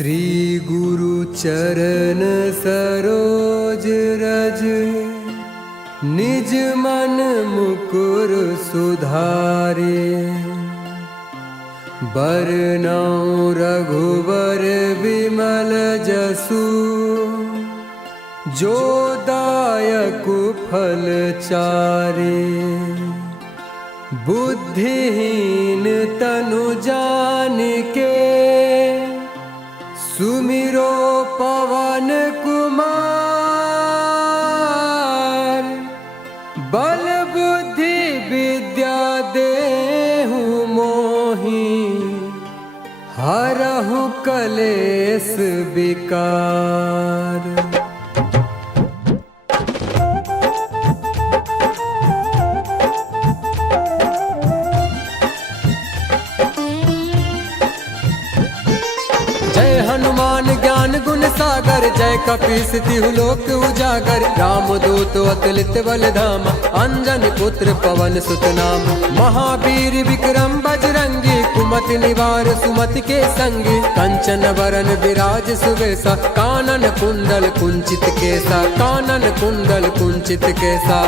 श्री गुरु चरण सरोज रज, निज मन मुकुर सुधारे। बरनउँ रघुबर विमल जसु, जो दायक फल चारे। बुद्धिहीन तनु जानिके, सुमिरो पवन कुमार। बल बुद्धि विद्या देहु मोहि, हरहु कलेस विकार। जय हनुमान ज्ञान गुण सागर, जय कपीस तिहु लोक उजागर। रामदूत अतुलित बल धाम, अंजनी पुत्र पवन सुत नाम। महावीर विक्रम बजरंगी, कुमति निवार सुमति के संगी। कंचन वरन विराज सुबेसा, कानन कुंडल कुंचित केसा। कानन कुंडल कुंचित केसा।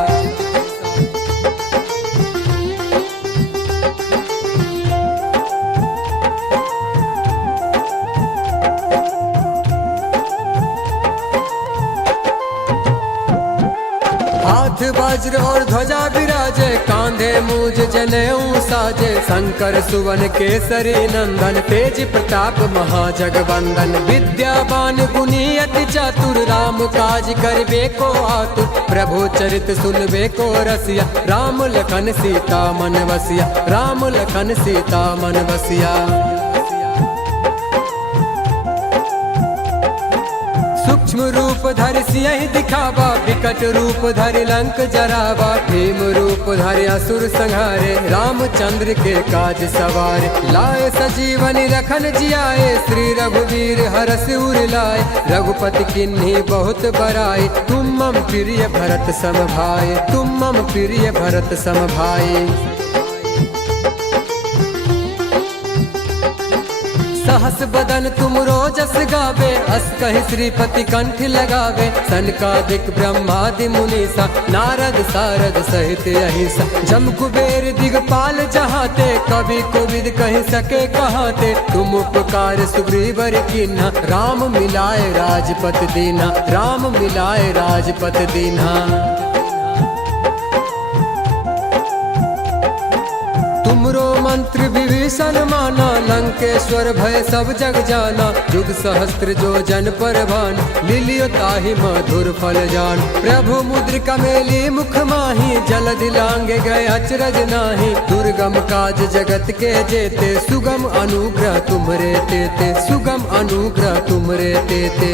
हाथ वज्र और ध्वजा विराजे, कांधे मूज जनेऊ साजे। शंकर सुवन केसरी नंदन, तेज प्रताप महाजगवंदन। विद्यावान गुणी अति चातुर, राम काज करबे को आतुर। प्रभु चरित सुनबे को रसिया, राम लखन सीता मन बसिया। राम लखन सीता मन बसिया। सूक्ष्म रूप धरि सियहि दिखावा, विकट रूप धरि लंक जरावा। भीम रूप धरि असुर संहारे, रामचंद्र के काज सवारे। लाए सजीवनी लखन जियाए, श्री रघुवीर हरष उर लाए। रघुपति किन्ही बहुत बड़ाई, तुम मम प्रिय भरत सम भाई। तुम मम प्रिय भरत सम भाई। सहस बदन तुम रोजस गावे, अस कहि श्रीपति कंठ लगावे। सनकादिक ब्रह्मादि मुनीसा, नारद सारद सहित अहिसा। जम कुबेर दिगपाल जहाते, कवि कोविद कहि सके कहाते। तुम उपकार सुग्रीवर कीन्हा, राम मिलाए राजपत दीन्हा। राम मिलाए राजपत दीन्हा। तुमरो मंत्र विभीषण माना, लंकेश्वर भय सब जग जाना। युग सहस्त्र जो जन पर भान, लिलियो ताहि मधुर फल जान। प्रभु मुद्रिका मेली मुख माही, जलधि लांघे गए अचरज नाही। दुर्गम काज जगत के जेते, सुगम अनुग्रह तुमरे तेते। सुगम अनुग्रह तुमरे तेते।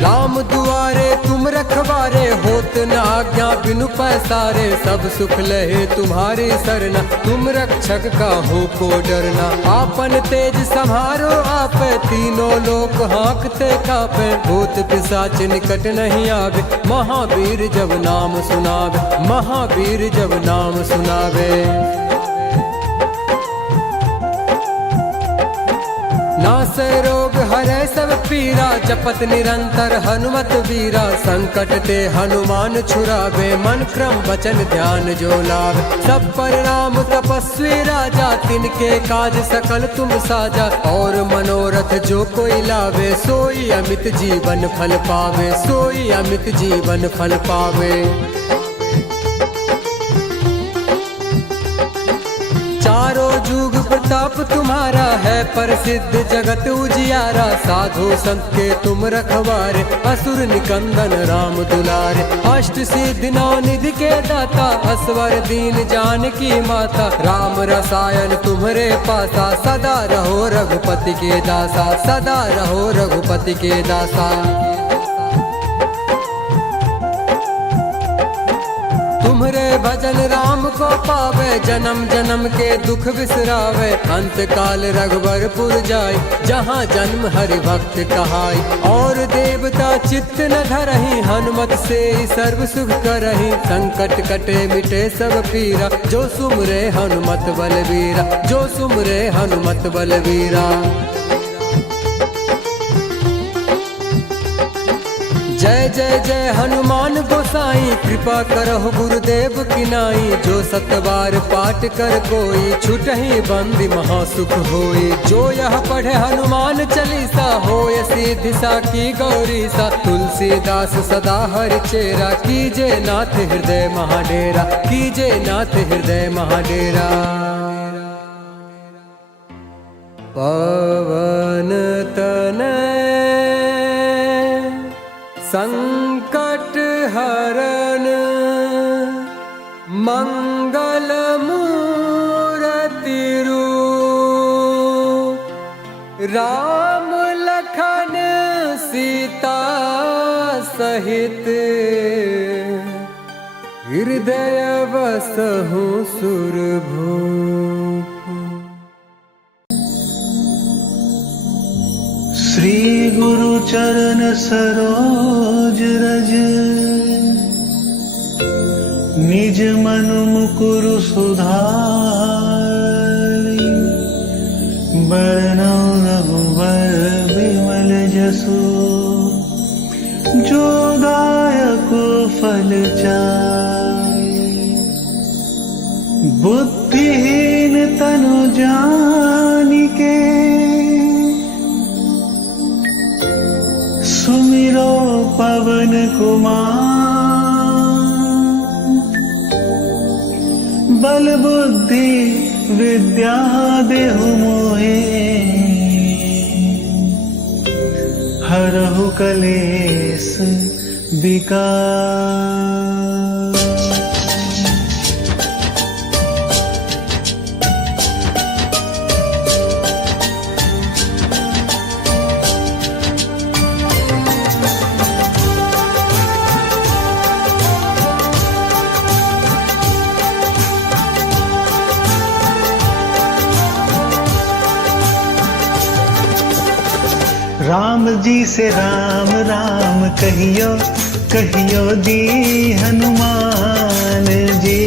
राम दुआरे तुम रखवारे, होत न आज्ञा बिनु पैसारे। सब सुख लहे तुम्हारी सरना, तुम रक्षक काहू को डरना। आपन तेज सम्हारो आपे, तीनों लोक हाँकते कापे। भूत पिशाच निकट नहीं आवे, महावीर जब नाम सुनावे। महावीर जब नाम सुनावे। नासै रोग हरै सब पीरा, जपत निरंतर हनुमत वीरा। संकट ते हनुमान छुड़ावे, मन क्रम वचन ध्यान जो लावे। सब पर राम तपस्वी राजा, तिनके काज सकल तुम साजा। और मनोरथ जो कोई लावे, सोई अमित जीवन फल पावे। सोई अमित जीवन फल पावे। चारों जुग प्रताप तुम्हारा है, प्रसिद्ध जगत उजियारा। साधु संत के तुम रखवारे, असुर निकंदन राम दुलारे। अष्ट सिद्धि नौ निधि के दाता, असवर दीन जानकी माता। राम रसायन तुम्हरे पासा, सदा रहो रघुपति के दासा। सदा रहो रघुपति के दासा। तुम तुम्हारे भजन राम को पावे, जन्म जन्म के दुख बिसरावे। अंत काल रघुवरपुर जाय, जहाँ जन्म हरि भक्त कहाय। और देवता चित्त न धरहि, हनुमत से सर्व सुख करहि। संकट कटे मिटे सब पीरा, जो सुमरे हनुमत बलवीरा, जो सुमरे हनुमत बलवीरा। जय जय जय हनुमान गोसाई, कृपा करहु गुरुदेव की नाई। जो सतबार पाठ कर कोई, छुटहि बंदी महासुख होई। जो यह पढ़े हनुमान चालीसा, होय सिद्धि साखी गौरीसा। तुलसीदास सदा हरि चेरा, कीजे नाथ हृदय महाडेरा, कीजे नाथ हृदय महाडेरा। पवन तनय संकट हरण, मंगल मूर्ति रूप। राम लखन सीता सहित, हृदय बसहु सुरभूप। श्री गुरु चरण सरोज रज, निज मन मुकुरु सुधारि। बरनौ रघुबर बिमल जसु, जो दायक फल चारि। बुद्धिहीन तनु जानिके, सुमिरो पवन कुमार। बल बुद्धि विद्या देहु मोहे, हरहु कलेस विकार। राम जी से राम राम कहियो, कहियो जी हनुमान जी।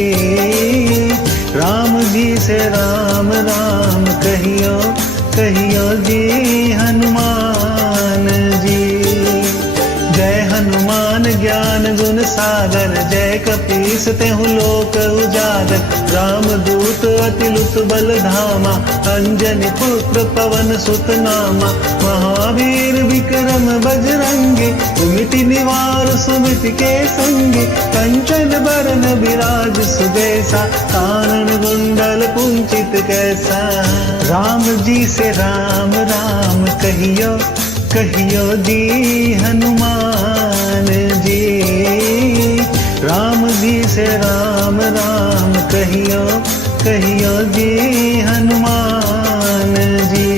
राम जी से राम राम कहियो, कहियो जी हनुमान जी। जय हनुमान ज्ञान गुण सागर, जय कपीस तेहु लोक उजागर। राम दूत अतिलुत बल धामा, अंजनी पुत्र पवन सुत नामा। महावीर विक्रम बजरंगी, कुमिति निवार सुमति के संगी। कंचन बरन विराज सुबेसा, कानन कुंडल कुंचित कैसा। राम जी से राम राम कहियो, कहियो जी हनुमान जी। राम जी से राम राम कहियो, कहियो जी हनुमान जी।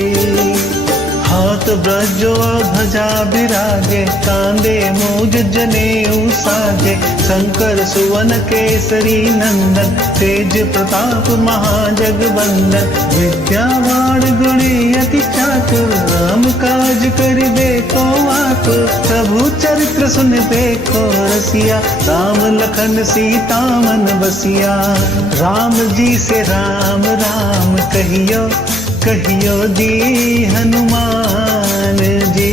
हाथ ब्रजो ध्वजा बिराजे, कांधे मूज जनेऊ साजे। शंकर सुवन केसरी नंदन, तेज प्रताप महाजगवंदन। विद्यावान गुणी अति चातुर, राम काज करिबे को आतुर। प्रभु चरित्र सुन देखो रसिया, राम लखन सीता मन बसिया। राम जी से राम राम कहियो, कहियो जी हनुमान जी।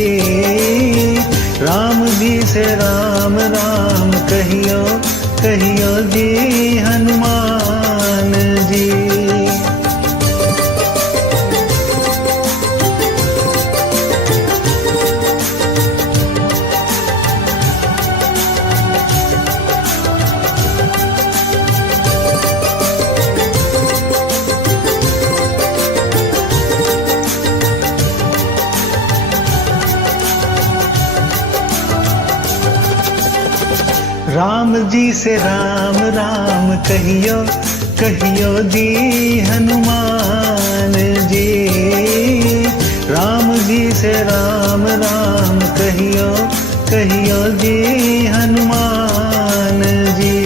राम जी से राम राम कहियो, कहियो जी हनुमान जी। राम जी से राम राम कहियो, कहियो जी हनुमान जी। राम जी से राम राम कहियो, कहियो जी हनुमान जी।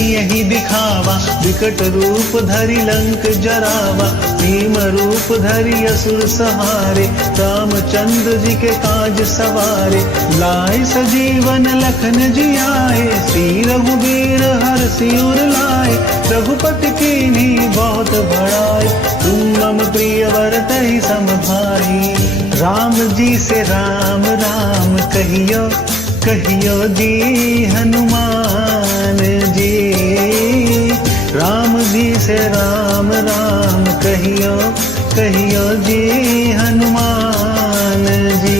यही दिखावा, विकट रूप धरि लंक जरावा, भीम रूप धरि असुर सहारे, रामचंद्र जी के काज सवारे, लाए सजीवन लखन जियाए, श्री रघुबीर हरषि उर लाए, रघुपति कीन्ही बहुत बड़ाई, तुम मम प्रिय वरतहि सम भाई। राम जी से राम राम कहियो, कहियो जी हनुमान जी, राम जी से राम राम कहियो, कहियो जी हनुमान जी।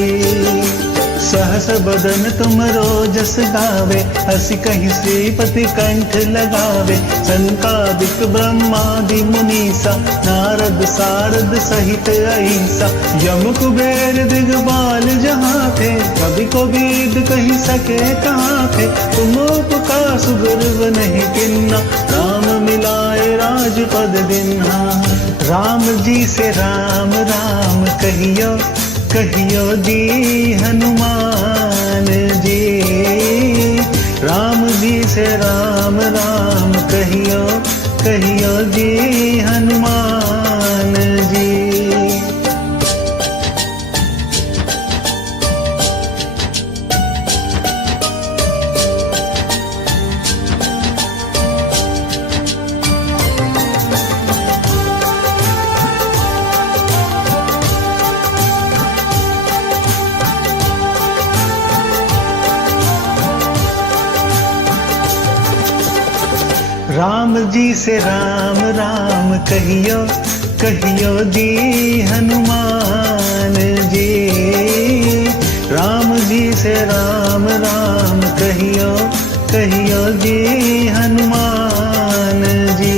सहस बदन तुम रोजस गावे, हसी कहीं श्रीपति कंठ लगावे, संकादिक ब्रह्मादि मुनीसा, नारद सारद सहित अहिसा, यम कुबेर दिगपाल जहाँ थे, कवि कोविद कही सके कहाँ थे, तुम उपका सुग्रीव नहीं किन्ना, राम मिलाए राजपद दिन्हा। राम जी से राम राम कहियो, कहियो जी हनुमान जी, राम जी से राम राम कहियो, कहियो जी हनुमान जी। राम जी से राम राम कहियो, कहियो जी हनुमान जी, राम जी से राम राम कहियो, कहियो जी हनुमान जी।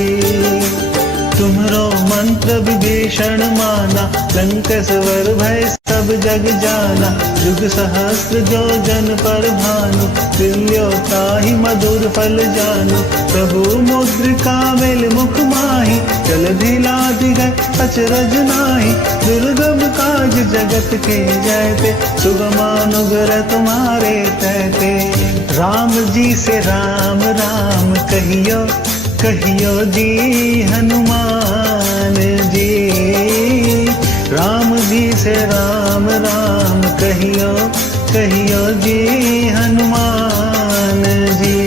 तुम्हरो मंत्र विभीषण माना, लंकेश्वर भय सब जग जाना, युग सहस्त्र जो जन पर भानु, तुल्यो ताहि मधुर फल जानु, प्रभु मुद्रिका मेल मुख माहि, जलधि लाधि गए अचरज नाहि, दुर्गम काज जगत के जयते, सुगमानुग्रह तुम्हारे तहते। राम जी से राम राम कहियो, कहियो जी हनुमान जी, राम जी से राम राम कहियो, कहियो जी हनुमान जी।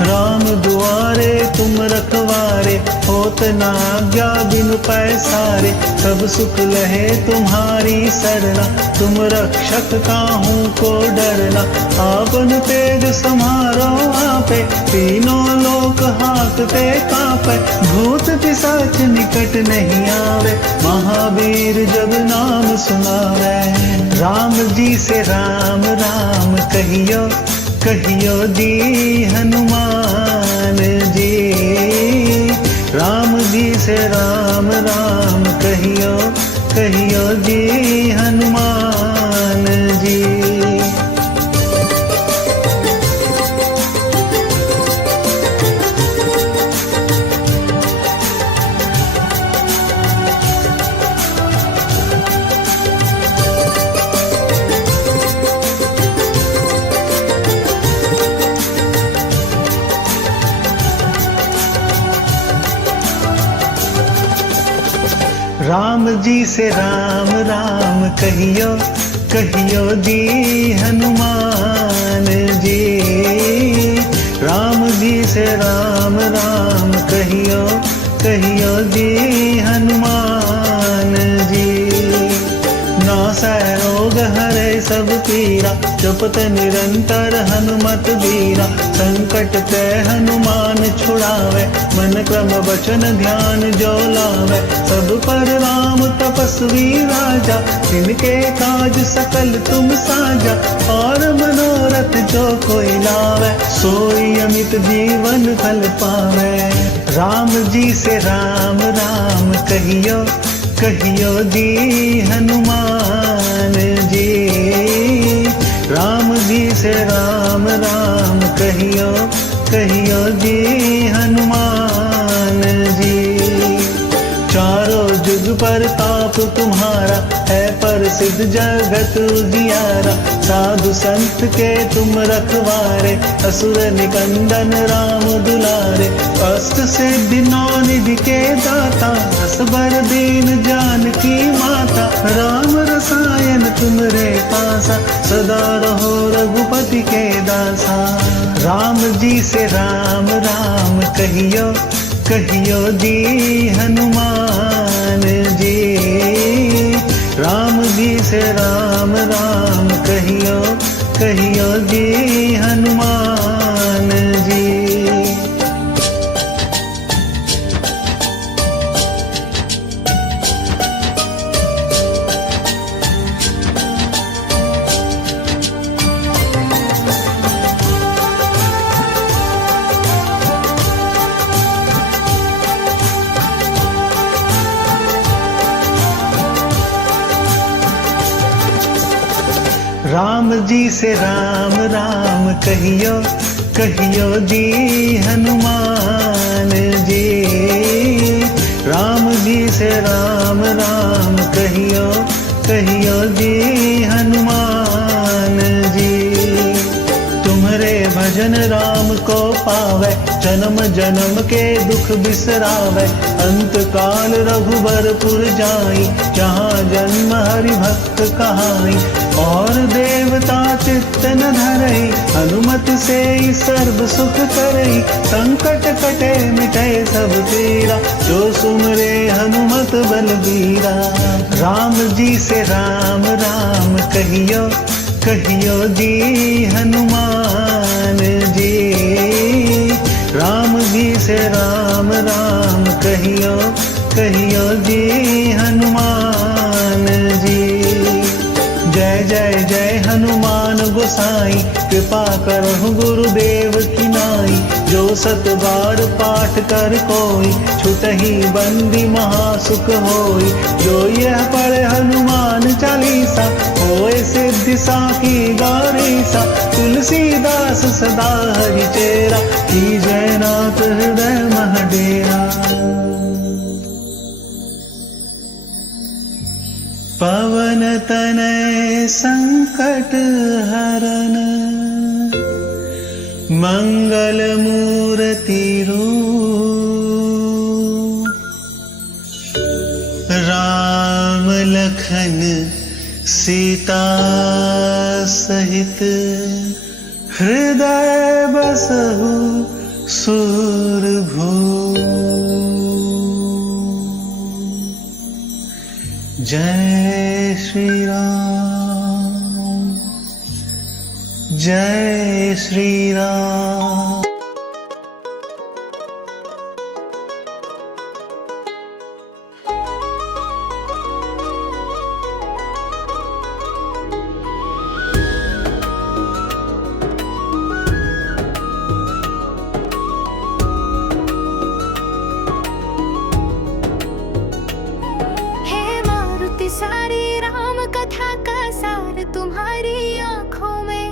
राम दुआरे तुम रखवारे, होत न आज्ञा बिनु पैसारे, सब सुख लहे तुम्हारी सरना, तुम रक्षक काहू को डरना, आपन तेज समारो आपे, तीनों लोक हाकते कापे, भूत पिशाच निकट नहीं आवे, महावीर जब नाम सुनावे। राम जी से राम राम कहियो, कहियो जी हनुमान जी, राम जी से राम राम कहियो, कहियो जी हनुमान जी। राम जी से राम राम कहियो, कहियो जी हनुमान जी, राम जी से राम राम कहियो, कहियो जी हनुमान जी। नासै रोग हरै सब पीरा, जपत निरंतर हनुमत बीरा, संकट ते हनुमान छुड़ावे, मन क्रम वचन ध्यान जो लावे, सब पर राम तपस्वी राजा, जिनके काज सकल तुम साजा, और मनोरथ जो कोई लावे, सोई अमित जीवन फल पावे। राम जी से राम राम कहियो, कहियो जी हनुमान जी, राम जी से राम राम कहियो, कहियो जी हनुमान जी। चारों जुग प्रताप तुम्हारा है प्रसिद्ध जगत उजियारा। साधु संत के तुम रखवारे असुर निकंदन राम दुलारे। अष्ट सिद्धि नौ निधि के दाता असबर दीन जानकी माता। राम रसायन तुमरे पासा सदा रहो रघुपति के दासा। राम जी से राम राम कहियो कहियो जी हनुमान जी। राम जी से राम राम कहियो कहियो जी हनुमान जी। राम जी से राम राम कहियो कहियो जी हनुमान जी। राम जी से राम राम कहियो कहियो जी हनुमान जी। तुम्हारे भजन राम को पावे जन्म जन्म के दुख बिसरावे। अंत काल रघुबरपुर जाई जहाँ जन्म हरि भक्त कहाई। और देवता चित्त न धरई हनुमत से ही सर्व सुख करई। संकट कटे मिटे सब पीरा जो सुमरे हनुमत बलबीरा। राम जी से राम राम कहियो कहियो जी हनुमान जी। राम जी से राम राम कहियो कहियो जी हनुमान जी। जय जय जय हनुमान गोसाई कृपा करहु गुरुदेव की नाई। जो सत बार पाठ कर कोई छुटहि बंदी महासुख होई। जो यह पढ़े हनुमान चालीसा होए सिद्धि साखी गौरीसा। तुलसीदास सदा हरि चेरा की जयनाथ हृदय मह डेरा। पवन तनय संकट हरन मंगल मूर्ति रूप। राम लखन सीता सहित हृदय बसहु सुरभूप। जय श्री राम जय श्री राम। सारी राम कथा का सार तुम्हारी आंखों में।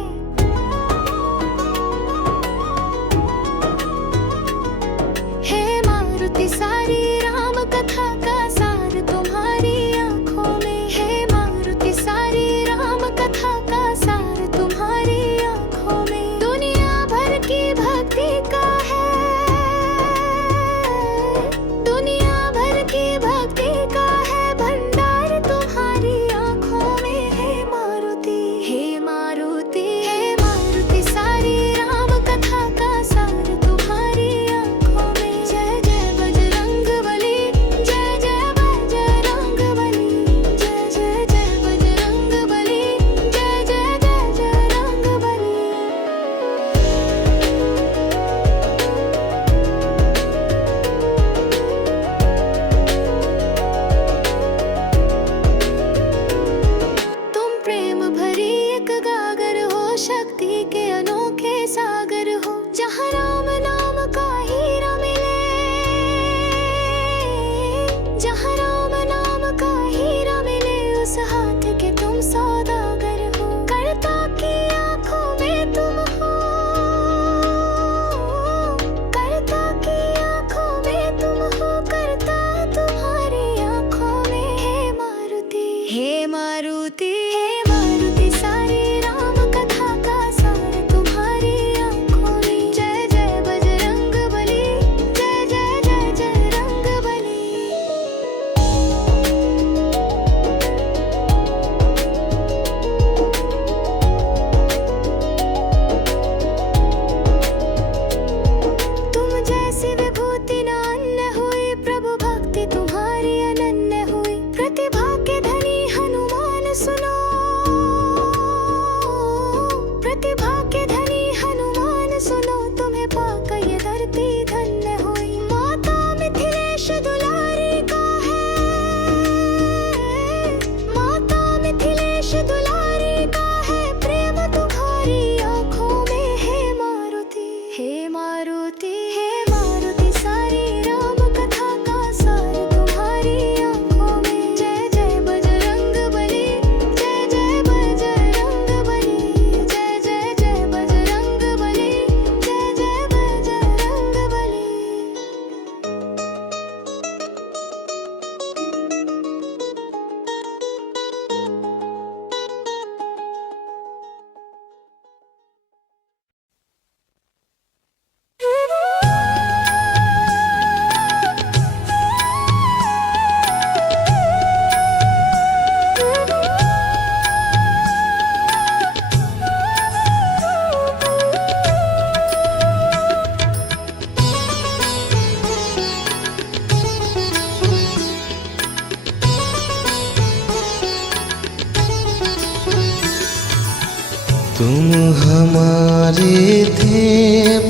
तुम हमारे थे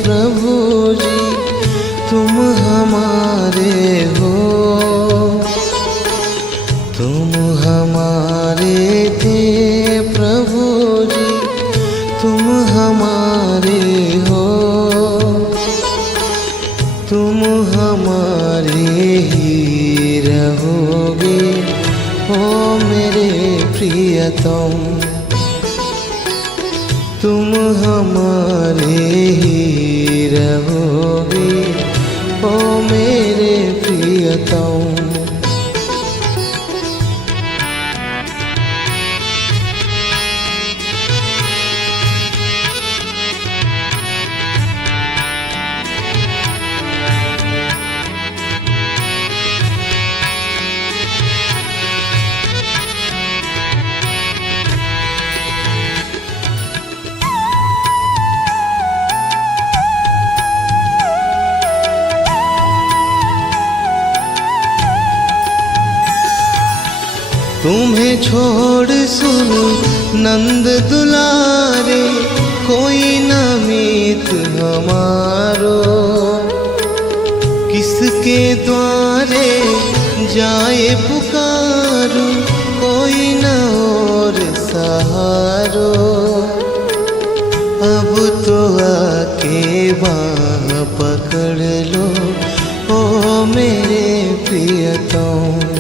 प्रभु जी, तुम हमारे हो। तुम हमारे थे प्रभु जी, तुम हमारे हो। तुम हमारे ही रहोगे ओ मेरे प्रियतम। तुम हमारे ही रहोगे ओ मेरे प्रियतम। तुम्हें छोड़ सुनो नंद दुलारे, कोई न मीत हमारो। किसके द्वारे जाए पुकारो, कोई न और सहारो। अब तो आके बाँह पकड़ लो ओ मेरे प्रियतम।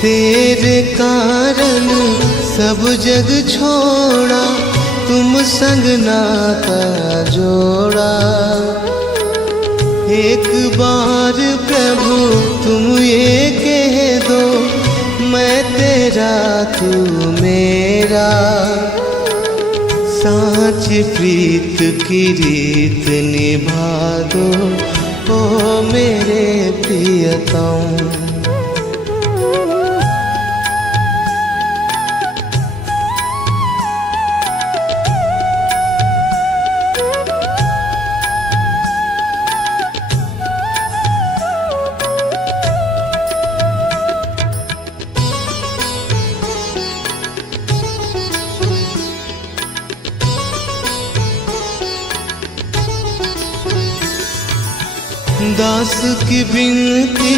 तेरे कारण सब जग छोड़ा, तुम संग नाता जोड़ा। एक बार प्रभु तुम ये कह दो, मैं तेरा तू मेरा। साँच प्रीत की रीत निभा दो ओ मेरे प्रियतम। दास की विनती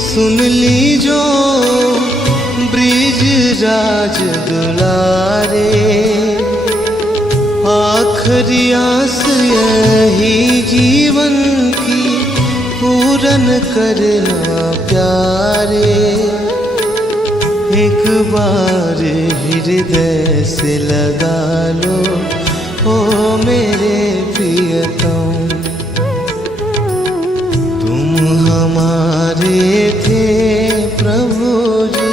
सुन ली जो, ब्रिज राज दुलारे। आखिरी आस यही जीवन की, पूरन करना प्यारे। एक बार हृदय से लगा लो ओ मेरे प्रियतम। तुम हमारे थे प्रभु जी,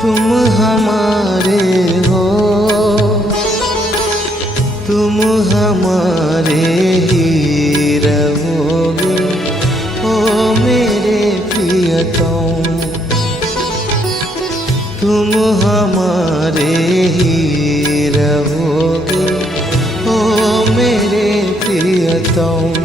तुम हमारे हो। तुम हमारे ही रहोगे ओ मेरे प्रियतम। तुम हमारे ही रहोगे ओ मेरे प्रियतम।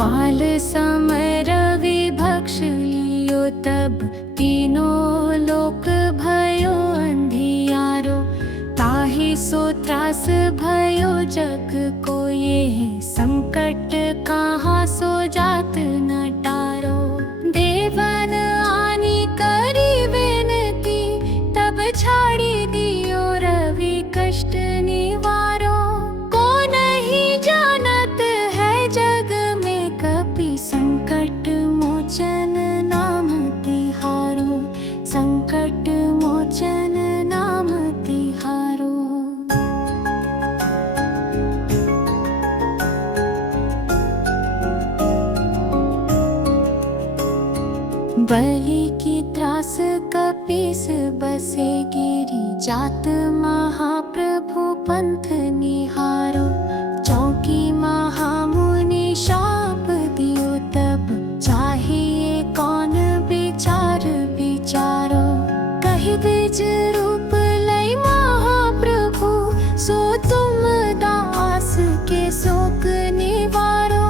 बाल समर विभक्ष लियो तब, तीनों लोक भयो अंधियारो। ताहि सो त्रास भयो जग को ये, संकट कहाँ सो जात न टारो। देवन आनी करी विनती, तब छाड़ी दियो रवि कष्ट निवारो। को नहीं जानत है जग में कपि, बलि की त्रास कपीस बसे गिरी जात महाप्रभु पंथ निहारो। चौकी महामुनि शाप दियो तब चाहिए कौन विचार विचारो। कहि द्विज रूप लई महाप्रभु सो तुम दास के शोक निवारो।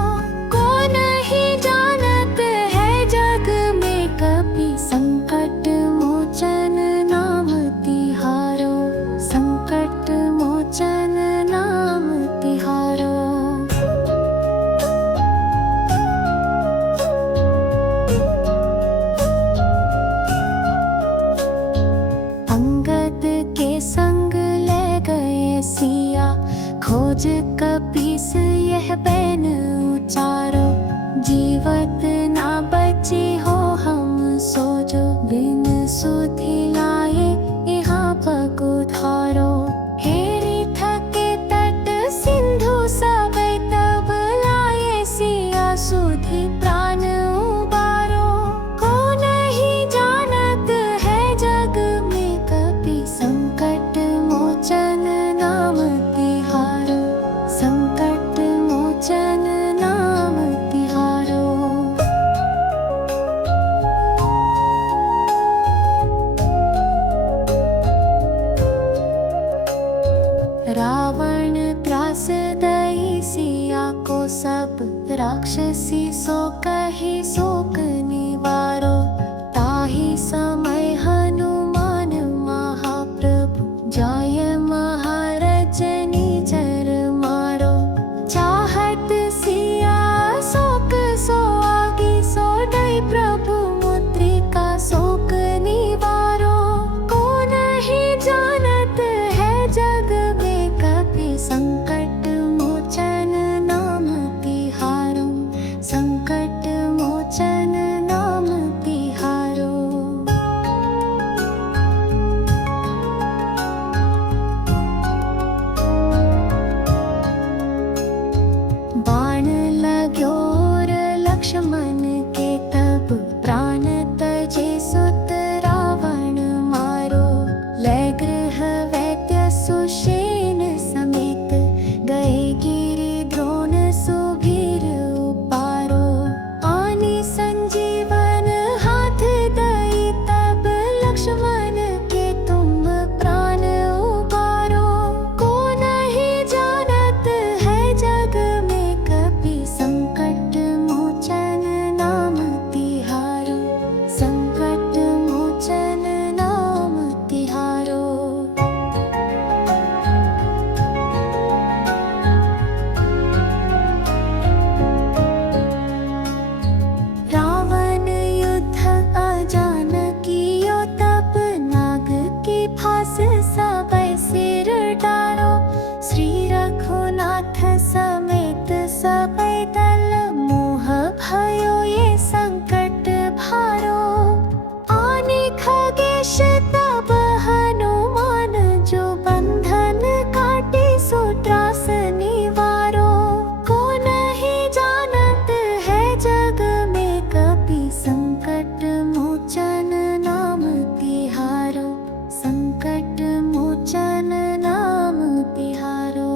को नहीं जानत है जग में कपि संकट मोचन नाम तिहारो। संकट मोचन नाम तिहारो। अंगद के संग ले गए सिया खोज कपीस यह बैन उचारो। जीवत ना बची हो हम सोजो बिन सुधि लाए यहाँ पगुधारो। हेरी थके तट सिंधु सब तब लाए सिया सुधि प्राण उबारो। को नहीं जानत है जग में कपि संकट मोचन नाम तिहारो। संकट मोचन नाम तिहारो। रावण त्रास दई सिया को सब राक्षसी सो कही शोक निवारो। ताहि समय हनुमान महाप्रभु जाय महारजनी जर मारो। चाहत सिया शोक सो आगे सो दई प्रभु मुद्रिका शोक निवारो। को नहीं जानत है जग में कपि संकट मोचन नाम तिहारो। संकट मोचन नाम तिहारो। बाण लाग्यो और लक्ष्मण के तब प्राण तजे सुत रावण मारो। ले गृह वैद्य सुषेण समेत गए गिरि द्रोण सुभीर उपारो। आनी संजीवन हाथ दई तब लक्ष्मण के तुम प्राण उबारो। को नहीं जानत है जग में कपि संकट मोचन नाम तिहारो। संकट मोचन नाम तिहारो। रावण युद्ध अजान कियो तब नाग की फांस सबे सिर डारो। श्री रघुनाथ समेत सबे दल मोह भयो ये संकट भारो। आने खगेश तब हनुमान जो बंधन काटे सो त्रास निवारो। को नहीं जानत है जग में कपि संकट मोचन नाम तिहारो। संकट मोचन नाम तिहारो।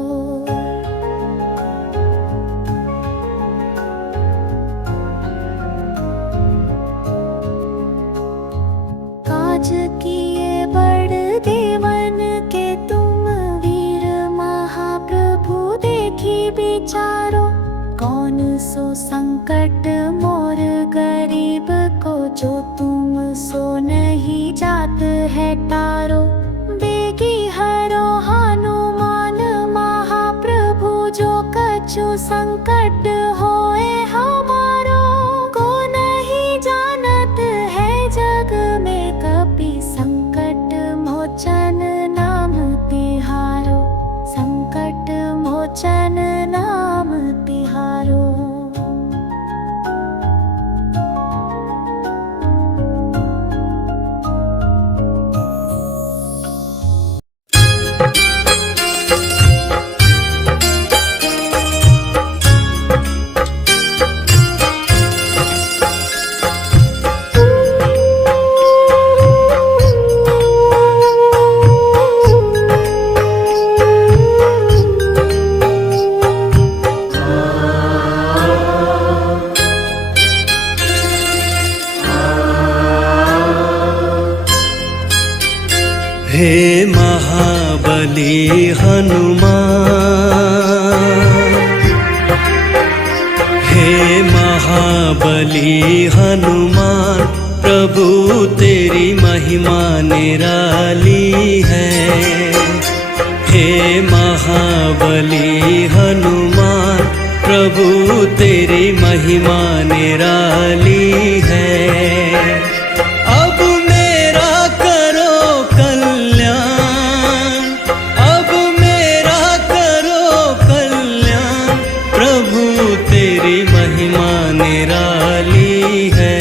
काज किए बड़ देवन के तुम वीर महाप्रभु देखी विचारो। कौन सो संकट मोर गरीब को जो तुम सो नहीं जात है टारो। बेगी हरो हनुमान महाप्रभु जो कछु संकट होए हमारो। को नहीं जानत है जग में कपि संकट मोचन नाम तिहारो। संकट मोचन नाम तिहारो। महाबली हनुमान, हे महाबली हनुमान, प्रभु तेरी महिमा निराली है। हे महाबली हनुमान, प्रभु तेरी महिमा निराली है। अब मेरा करो कल्याण, अब मेरा करो कल्याण, प्रभु तेरी महिमा निराली है।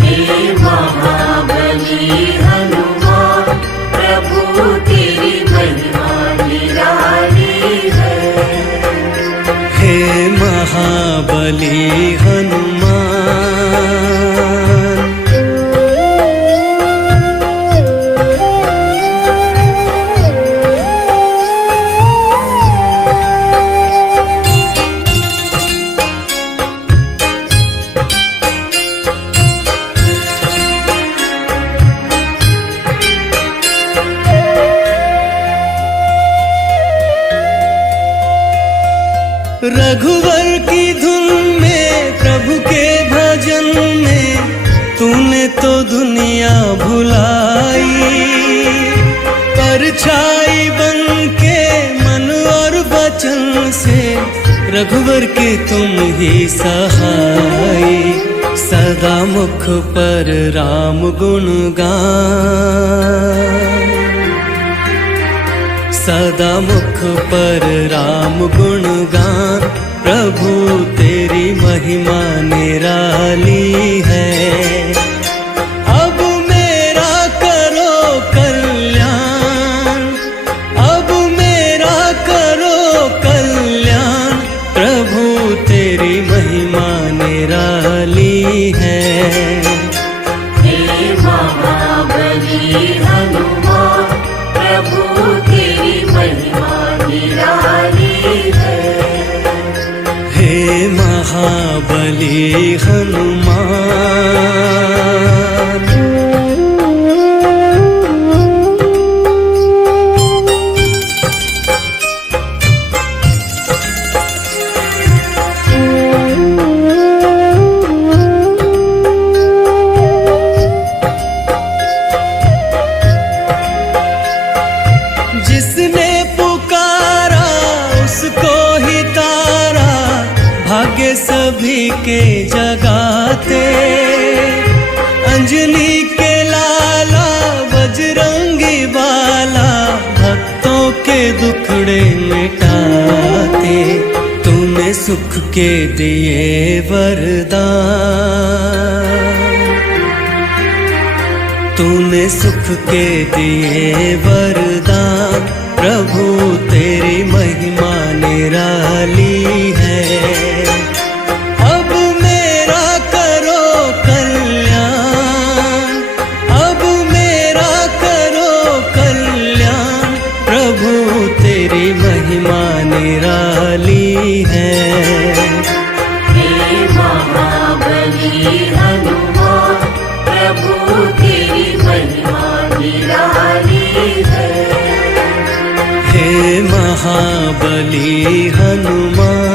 हे महाबली हनुमान, प्रभु तेरी महिमा निराली है। हे महाबली हनुमान, रघुवर की धुन में प्रभु के भजन में तूने तो दुनिया भुलाई। परछाई बन के मन और वचन से रघुवर के तुम ही सहाय। सदा मुख पर राम गुण गान, सदा मुख पर राम गुण गान, प्रभु तेरी महिमा निराली है। अब मेरा करो कल्याण, अब मेरा करो कल्याण, प्रभु तेरी महिमा निराली है। हे महाबली हनुमान, प्रभु तेरी महिमा निराली है। हे महाबली हनुमान, जिसने पुकारा उसको ही तारा, भाग्य सभी के जगाते। अंजनी के लाला बजरंगी बाला, भक्तों के दुखड़े मिटाते। तूने सुख के दिए वरदान, तूने सुख के दिए वरदान, प्रभु तेरी महिमा निराली है। अब मेरा करो कल्याण, अब मेरा करो कल्याण, प्रभु तेरी महिमा निराली है। हे महाबली हनुमान, प्रभु तेरी महिमा निराली है। हे महाबली हनुमान,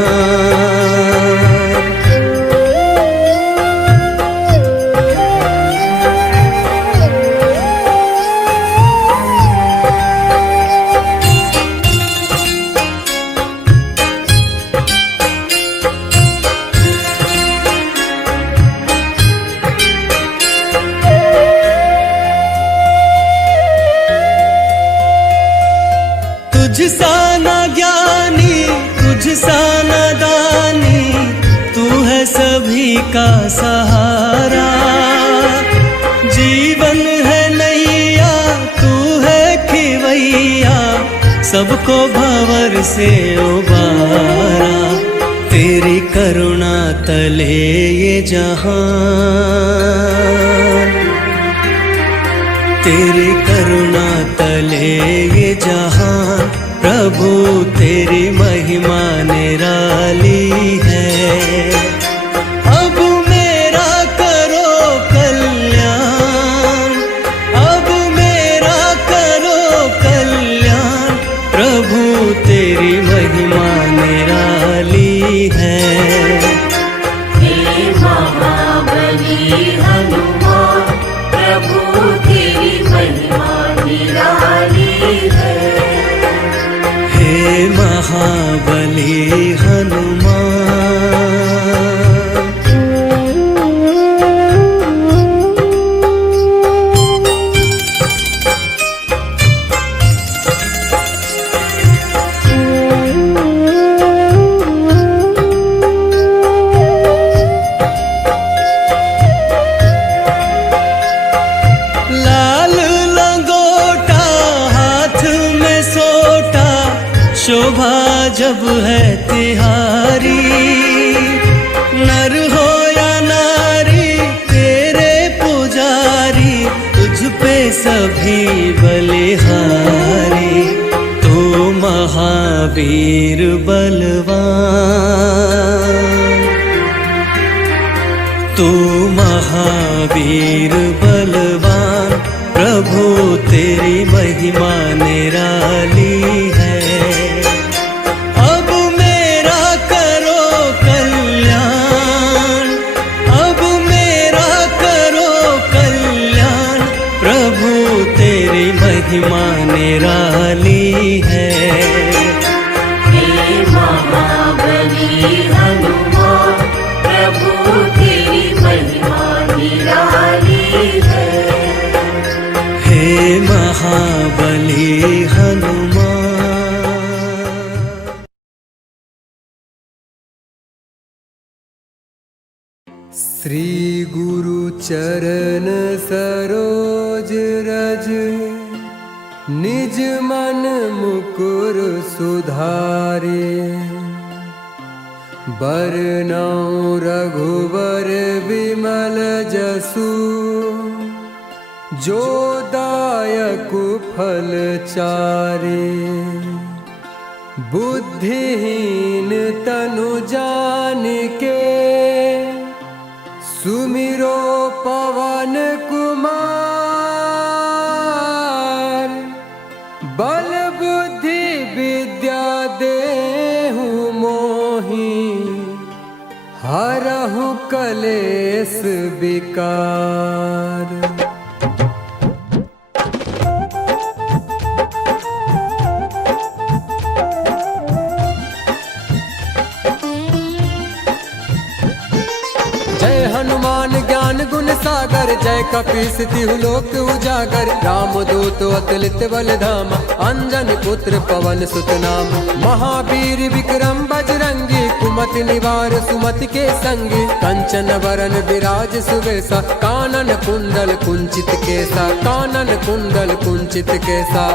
तुझ सा न ज्ञानी, तुझ सा न दानी, तू है सभी का सहारा। जीवन है नैया, तू है खिवैया, सबको भंवर से उबारा। तेरी करुणा तले ये जहान, तेरी करुणा तले ये जहान, प्रभु तेरी महिमा निराली है। अब मेरा करो कल्याण, अब मेरा करो शोभा जब है तिहारी, नर हो या नारी तेरे पुजारी, तुझ पे सभी बलिहारी। तू महावीर बलवान, तू महावीर बलवान, प्रभु तेरी महिमा निराली है। अब मेरा करो कल्याण, अब मेरा करो कल्याण, प्रभु तेरी महिमा निराली है। हे महाबली हनुमान, प्रभु तेरी महिमा निराली है। हे महाबली हनुमान। श्री गुरु चरण सरोज रज, निज मन मुकुर सुधारे। बरनउँ रघुवर विमल जसु, जो दायक फल चारे। बुद्धिहीन तनु जानिके, सुमिरो पवन कुमार। बल बुद्धि विद्या देहु मोहि, हरहु कलेस विकार। जय हनुमान ज्ञान गुण सागर, जय कपीस तिहु लोक उजागर। रामदूत अतुलित बल धाम, अंजन पुत्र पवन सुत नाम। महावीर विक्रम बजरंगी, कुमति निवार सुमति के संगी। कंचन वरन विराज सुबेसा, कानन कुंडल कुंचित केसा, कानन कुंडल कुंचित केसा।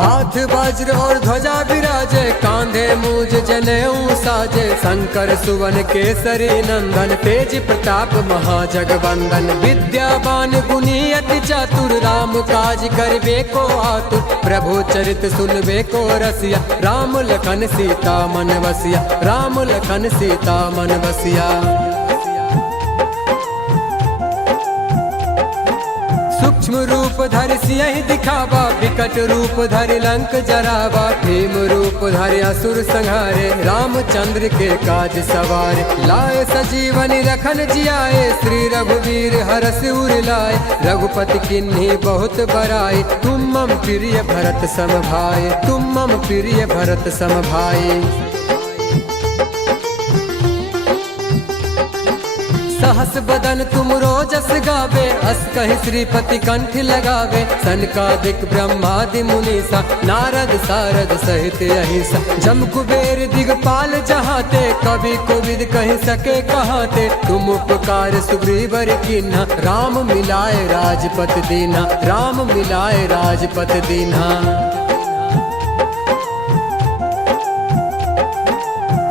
हाथ वज्र और ध्वजा विराजे, कांधे मूज जनेऊ साजे। शंकर सुवन केसरी नंदन, तेज प्रताप महाजगवंदन। विद्यावान गुणी अति चातुर, राम काज करबे को आतुर। प्रभु चरित सुनबे को रसिया, राम लखन सीता मन बसिया, राम लखन सीता मन बसिया। सूक्ष्म रूप धरि सियहि दिखावा, विकट रूप धरि लंक जरावा। भीम रूप धरि असुर संहारे, रामचंद्र के काज सवारे। लाए सजीवनि लखन जियाए, श्री रघुवीर हरषि उर लाए। रघुपति किन्ही बहुत बड़ाई, तुम मम प्रिय भरत सम भाई, तुम मम प्रिय भरत सम भाई। सहस बदन तुम रोजस गावे, अस कहि श्रीपति कंठ लगावे। सनकादिक ब्रह्मादि मुनीसा, नारद सारद सहित अहिसा। जम कुबेर दिगपाल जहाते, कवि कोविद कहि सके कहाते। तुम उपकार सुग्रीवर कीन्हा, राम मिलाए राजपत दीन्हा, राम मिलाए राजपत दीन्हा।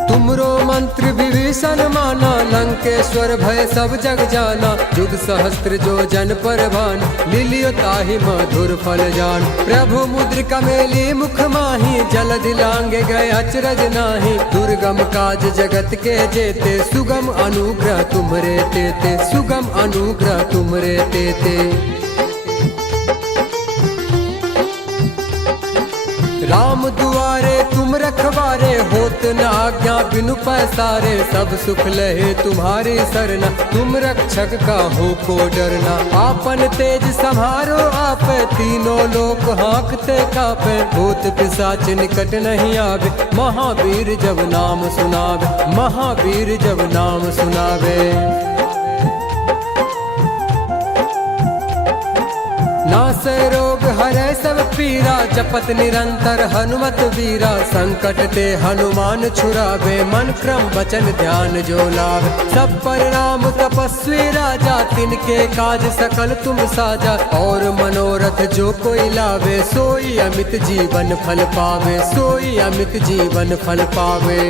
तुमरो मंत्र विभीषण माना, लंकेश्वर भय सब जग जाना। युग सहस्त्र जो जन पर भान, लिलियो ताहि मधुर फल जान। प्रभु मुद्रिका मेली मुख माही, जलधि लांघे गए अचरज नाही। दुर्गम काज जगत के जेते, सुगम अनुग्रह तुम्हरे तेते, सुगम अनुग्रह तुम्हरे तेते। राम दुआरे तुम रखवारे, होत न आज्ञा बिनु पैसारे। सब सुख लहे तुम्हारी सरना, तुम रक्षक काहू को डरना। आपन तेज सम्हारो आप, तीनों लोक हाँकते कापे। भूत पिशाच निकट नहीं आवे, महावीर जब नाम सुनावे, महावीर जब नाम सुनावे। नासै रोग हरै हरे सब पीरा जपत निरंतर हनुमत वीरा संकट ते हनुमान छुड़ावे मन क्रम वचन ध्यान जो लावे सब पर राम तपस्वी राजा तिनके काज सकल तुम साजा और मनोरथ जो कोई लावे सोई अमित जीवन फल पावे सोई अमित जीवन फल पावे।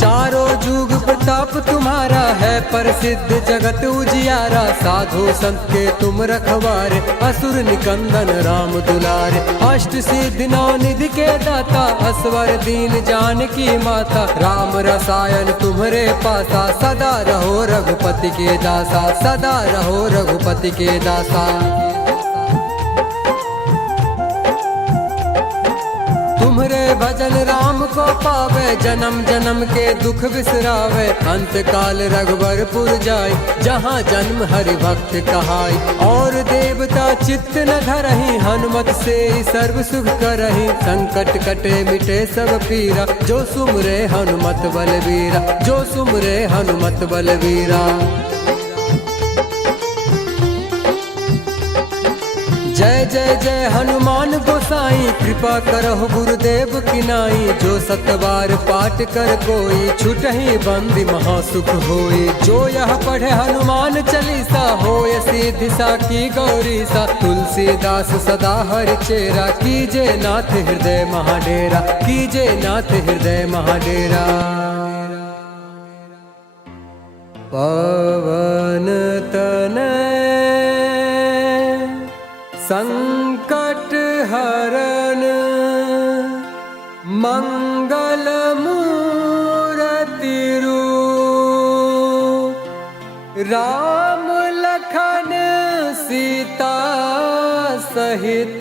चारों जुग प्रताप तुम्हारा है प्रसिद्ध जगत उजियारा साधु संत के तुम रखवारे असुर निकंदन राम दुलारे अष्ट सिद्धि नौ निधि के दाता असवर दीन जानकी माता राम रसायन तुम्हारे पासा सदा रहो रघुपति के दासा सदा रहो रघुपति के दासा। तुम्हारे भजन राम को पावे जन्म जन्म के दुख बिसरावे अंत काल रघुवरपुर जाय जहाँ जन्म हरि भक्त कहाय और देवता चित्त न धरहि हनुमत से सर्व सुख करहि संकट कटे मिटे सब पीरा जो सुमरे हनुमत बलवीरा जो सुमरे हनुमत बलवीरा। जय जय जय हनुमान गोसाई कृपा करहु गुरुदेव की नाई जो सतबार पाठ कर कोई छुटहि बंदी महासुख होई जो यह पढ़े हनुमान चालीसा होय सिद्धि साखी गौरी सा तुलसीदास सदा हरि चेरा कीजे नाथ हृदय महाडेरा कीजे नाथ हृदय महाडेरा। पवन तनय संकट हरण मंगल मूर्ति रूप राम लखन सीता सहित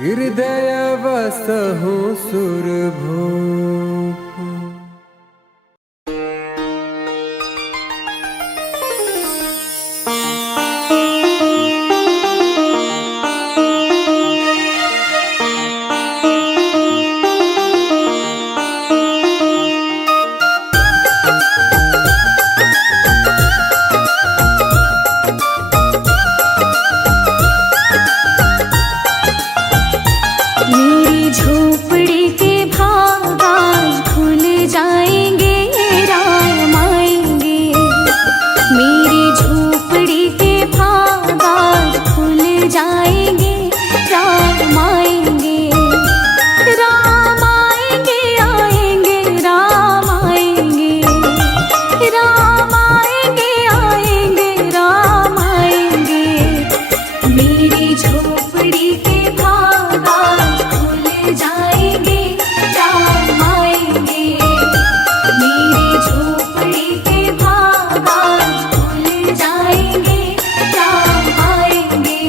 हृदय बसहु सुरभूप। झोपड़ी के भाग आज खुल जाएंगे राम आएंगे मेरी झोपड़ी के भाग आज खुल जाएंगे राम आएंगे राम आएंगे आएंगे राम आएंगे राम आएंगे आएंगे राम आएंगे मेरी झोपड़ी के भाग आज खुल जाएंगे राम आएंगे मेरी झोपड़ी के भाग आज खुल जाएंगे राम आएंगे।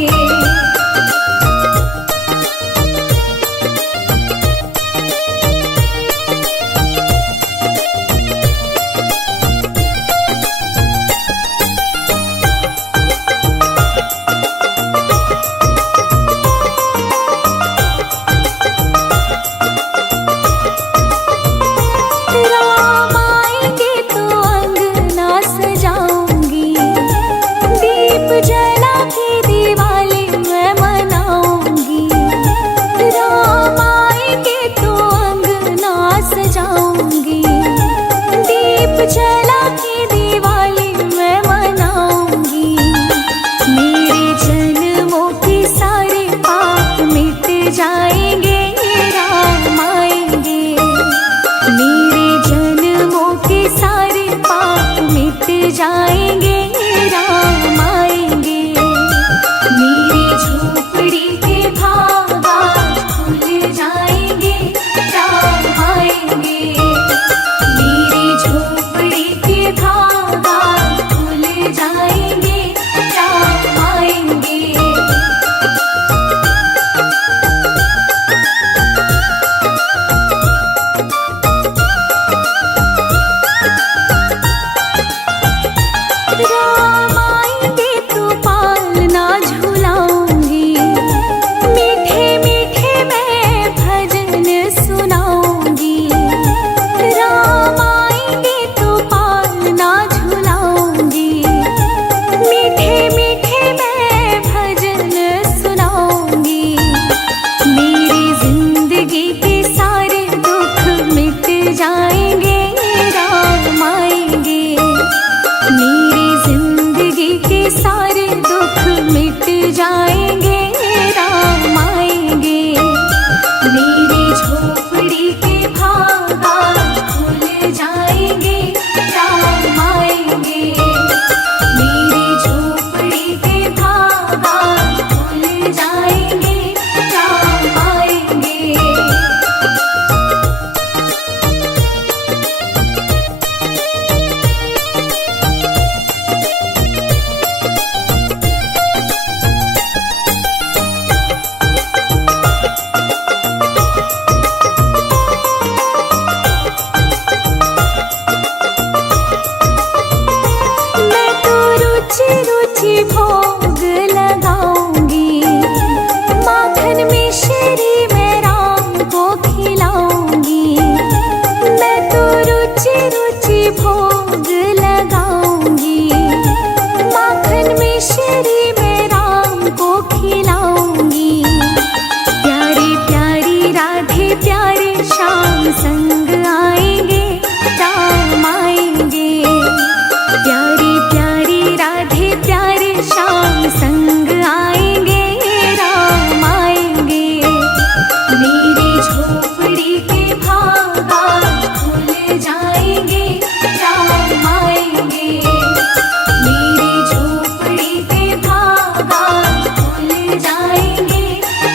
भागाज खुल जाएंगे,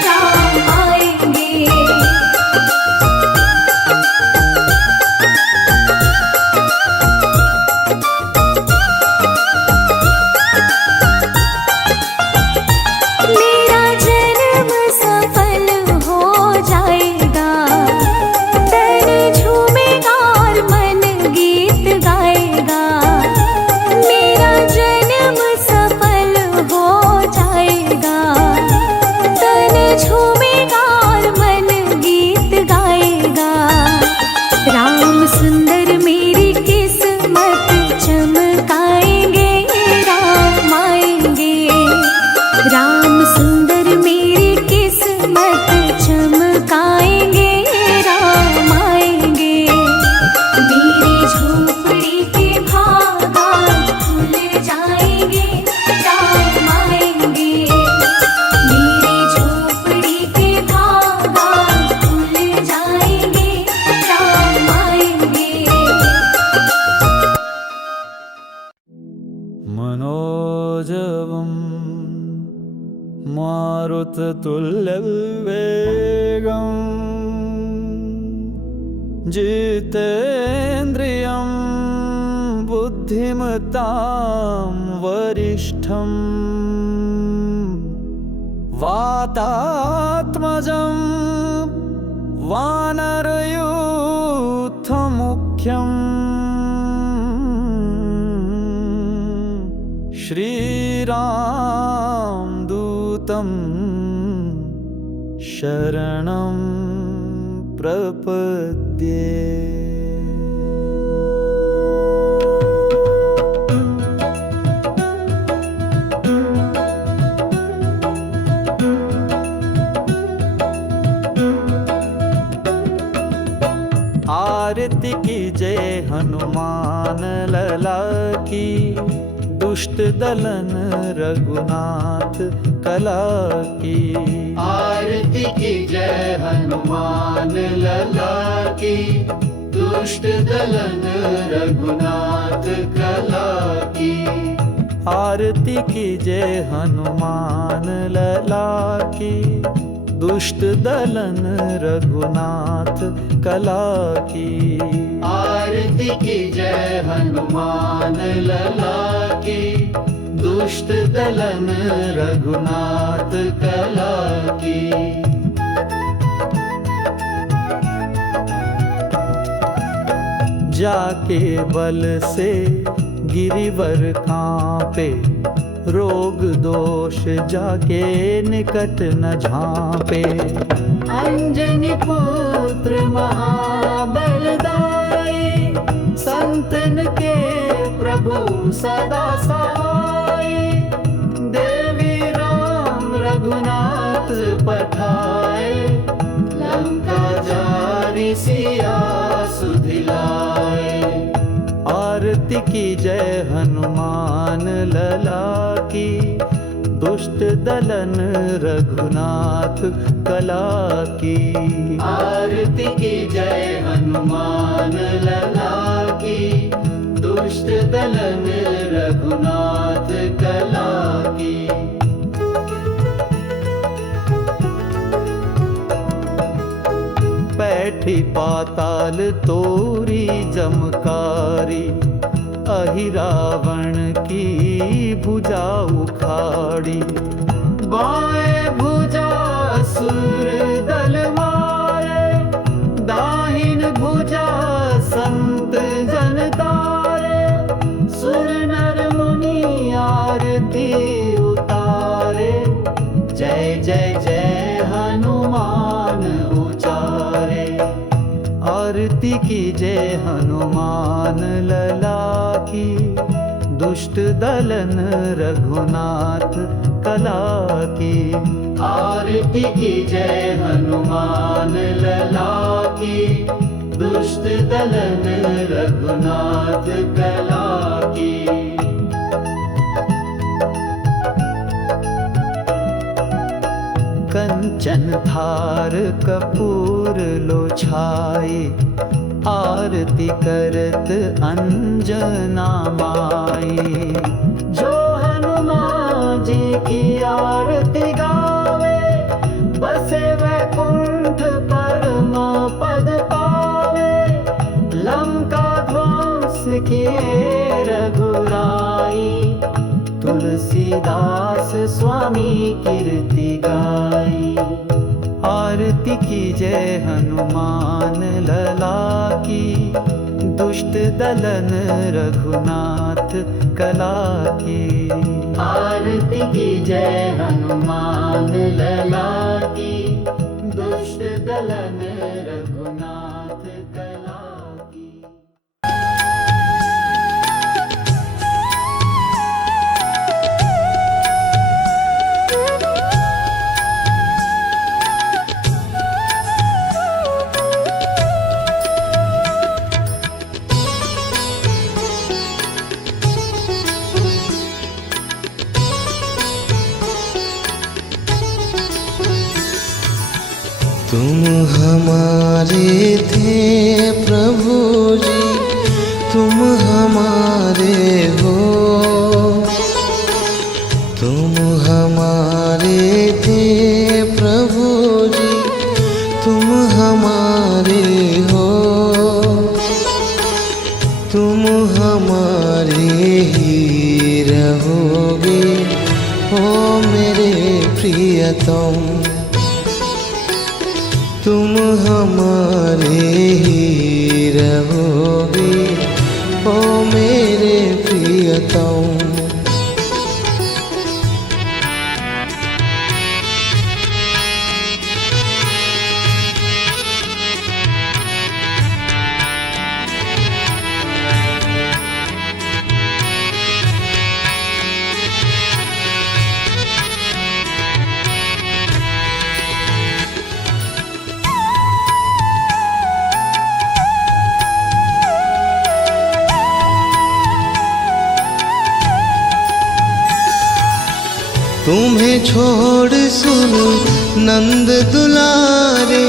राम आएंगे। मेरा जन्म सफल हो जाएगा, तन झूमेगा और मन गीत गाएगा। मेरा जन्म सफल हो जाएगा, तन झूमेगा और मन गीत गाएगा। राम सुंदर मेरी किस्मत चमकाएंगे, राम आएंगे। राम सुंदर मेरी किस्मत चमकाएंगे, राम आएंगे। मेरी झोपड़ी के भागाज खुल जाएंगे, राम आएंगे। मेरी झोपड़ी के भागाज खुल जाएंगे, राम आएंगे। मनोजवम् मारुततुल्यवेगम् जितेन्द्रियं बुद्धिमतां वरिष्ठं वातात्मजं वानरयूथमुख्यम् श्रीरामदूतं शरणं प्रपद्ये। आरती की जय हनुमान लला की, दुष्ट दलन रघुनाथ कला की। आरती की जय हनुमान लला की, दुष्ट दलन रघुनाथ कला की। आरती की जय हनुमान लला की, दुष्ट दलन रघुनाथ कला की। आरती की जय हनुमान लला की, दुष्ट दलन रघुनाथ कला की। जाके बल से गिरिवर कांपे, रोग दोष जाके निकट न झांपे। अंजनी पुत्र महाबलदाई, संतन के प्रभु सदा सहाय। देवी राम रघुनाथ पठाए, लंका जारी सिया सुधिलाए। आरती की जय हनुमान लला की, दुष्ट दलन रघुनाथ कला की। आरती की जय हनुमान लला की, दुष्ट दलन रघुनाथ कला की। बैठी पाताल तोरी जमकारी, अहिरावण की भुजा उखाड़ी। बाएं भुजा असुर दल मारे, दाहिन भुजा संत जन तारे। सुर नर मुनि आरती उतारे, जय जय जय हनुमान उचारे। आरती की जय हनुमान लला की, दुष्ट दलन रघुनाथ कला की। आरती की जय हनुमान लला की, दुष्ट दलन रघुनाथ कला की। कंचन थार कपूर लो छाई, आरती करत अंजना माई। जो हनुमान जी की आरती गावे, बसे वैकुंठ परम पद पावे। लंका ध्वंस किए रघुराई, तुलसीदास स्वामी कीर्ति गाई। आरती कीजय हनुमान लला की, दुष्ट दलन रघुनाथ कला की। आरती कीजय हनुमान लला की, दुष्ट दलन रघुनाथ कला की। तुम हमारे थे प्रभु जी, तुम हमारे हो। तुम हमारे थे प्रभु जी, तुम हमारे हो। तुम हमारे ही रहोगे, ओ मेरे प्रियतम। तुम हमारे ही रहोगे, ओ मेरे प्रियतम। तुम्हें छोड़ सुन नंद दुलारे,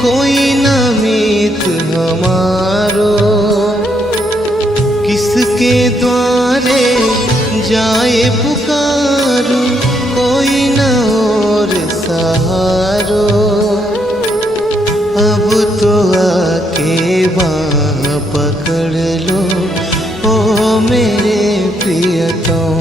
कोई न मीत हमारो। किसके द्वारे जाए पुकारो, कोई न और सहारो। अब तो आके बाँह पकड़ लो, ओ मेरे प्रियतम।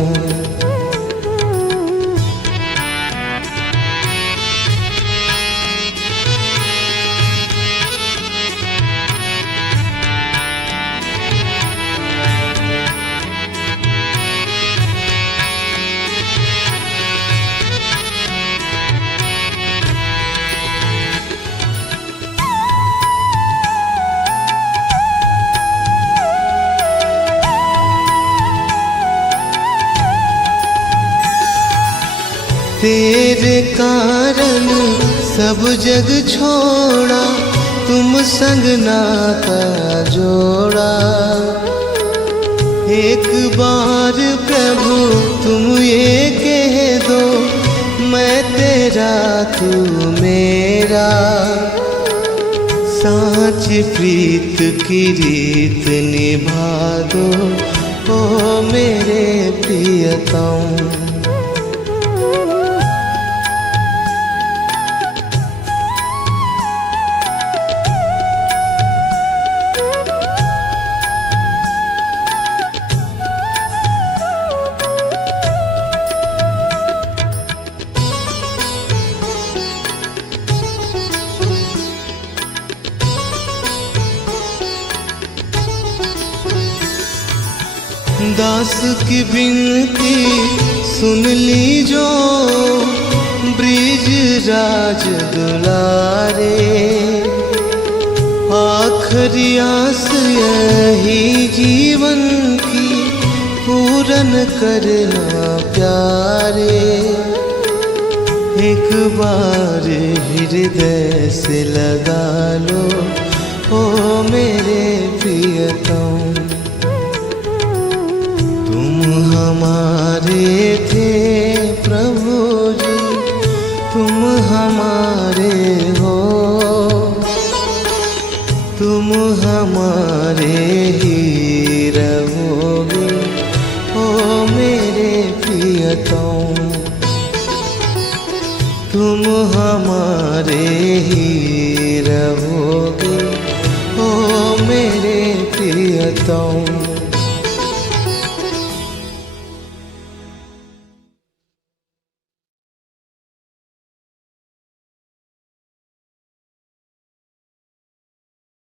तेरे कारण सब जग छोड़ा, तुम संग नाता जोड़ा। एक बार प्रभु तुम ये कह दो, मैं तेरा तू मेरा। साँच प्रीत की रीत निभा दो, ओ मेरे प्रियतम। दास की विनती सुन ली जो, ब्रिज राज दुलारे। आखिरी आस यही जीवन की, पूरन करना प्यारे। एक बार हृदय से लगा लो, ओ मेरे प्रियतम। हमारे थे प्रभु जी, तुम हमारे हो। तुम हमारे ही रहोगे, ओ मेरे प्रियतम। तुम हमारे ही रहोगे, ओ मेरे प्रियतम।